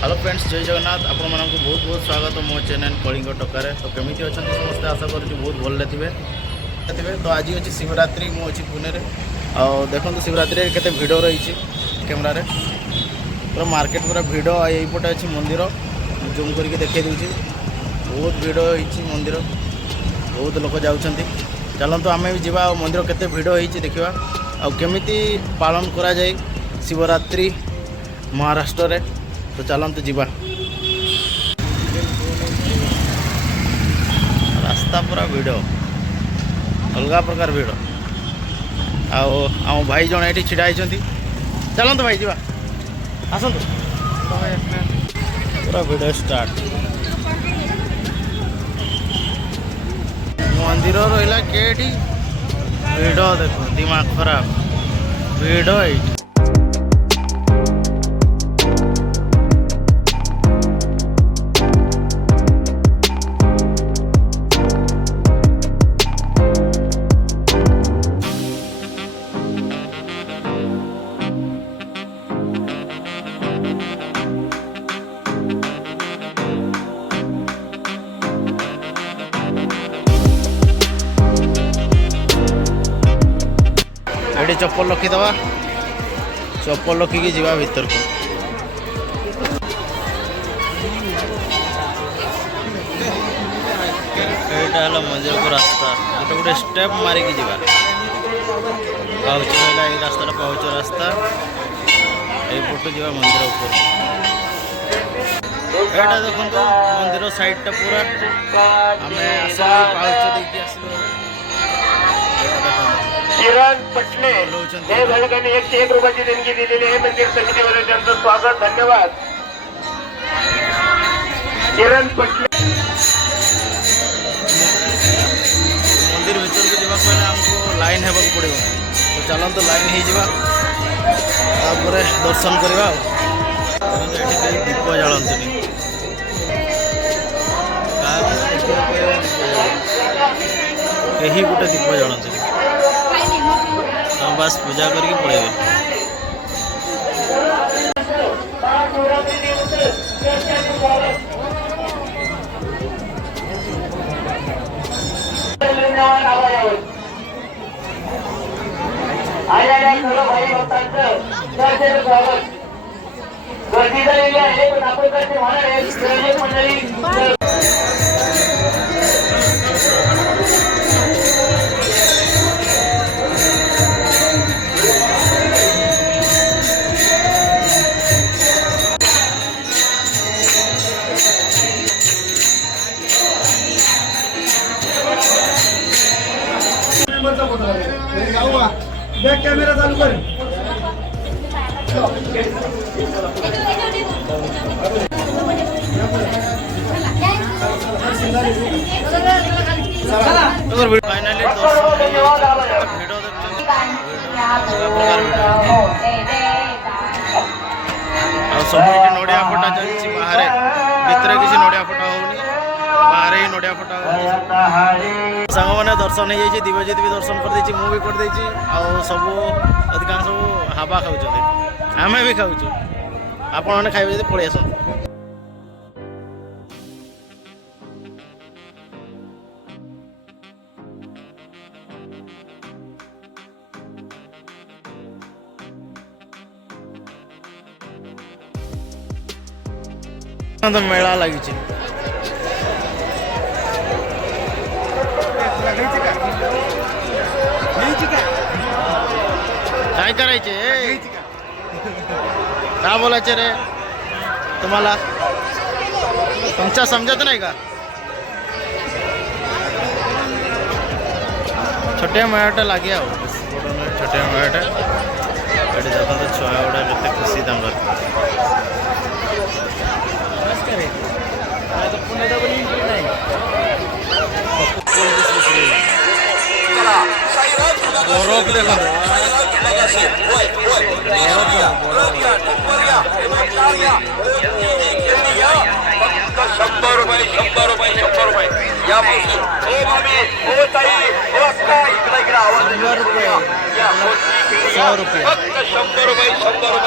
Hello friends, जय जगन्नाथ। आपण मानक बहुत बहुत स्वागत मो चैनल कलिंग टक्कर। तो केमी अच्छा समस्त आशा कर बहुत भले थे। तो आज अच्छी शिवरात्रि मु अच्छी पुणे में देखो शिवरात्रि केते भिड़ रही कैमेरा पूरा मार्केट पूरा भिड़ यहीपटे अच्छी मंदिर जूम करके देखे दूसरी बहुत भिड़ होती मंदिर बहुत लोग जाऊँच। चलतु आम भी जा मंदिर केते भिड़ होती देखा आमी पालन करा जाए शिवरात्रि महाराष्ट्र रे। तो चलतु जीवा रास्ता पूरा भिड़ अलग प्रकार भिड़ आम भाई जन ये छिड़ा होती। चलतु भाई जीवा आसतु पूरा भिड़ स्टार्ट मंदिर रहा केटी भिड़ देख दिमाग खराब भिड़ ये चप्पल रखीदे चप्पल रखिकी जा भर को यहाँ मंदिर को रास्ता गोटे गोटे स्टेप मारिकी जा पाउच है रास्ता पाउच रास्ता यपटू जा मंदिर ऊपर यहाँ देखो मंदिर साइडटा पूरा आम आस पाउच देखिए आस किरण पटले हे धडकाने 101 रुपयाची देणगी दिलेली आहे मंदिर समितीवर त्यांचं स्वागत धन्यवाद। किरण पटले मंदिर भीतर को जावाक पहले हमको लाइन हेबा पड़ो। तो चलते लाइन हो जापर दर्शन करवा। ये दीप जालतनी कहीं गोटे दीप जालतनी बस पूजा करके पड़ेगा। भाई भक्तांचं स्वागत गर्दी झालेली आहे पण आपण कसे होणार मंडळी बैक कैमरा चालू कर। फाइनली सब नड़िया फटा चलती बाहर भितर किसी नड़िया फटा होनी बाहर ही नड़िया फटा सांग मैंने दर्शन हो जाए दिव्यज्योति भी दर्शन कर देछि मु भी कर देछि सब अधिकांश सब हाबा खाऊँ आम भी खाऊँ आपण मैंने खाइबे जदि पळै आसो। तो मेला लगी काय करायचे का बोलायचे रे तुम्हाला तुमच्या समजत नाही का? छोटे मेळाटा लगे आओ छोटे मेळाटा ये देखो छुआ गुड़ा के खुशी बरफ देखो 100 रुपये 100 रुपये 100 रुपये या ओ मामी ओ ताई ओ अक्का इकडे 100 रुपये 100 रुपये 100 रुपये 100 रुपये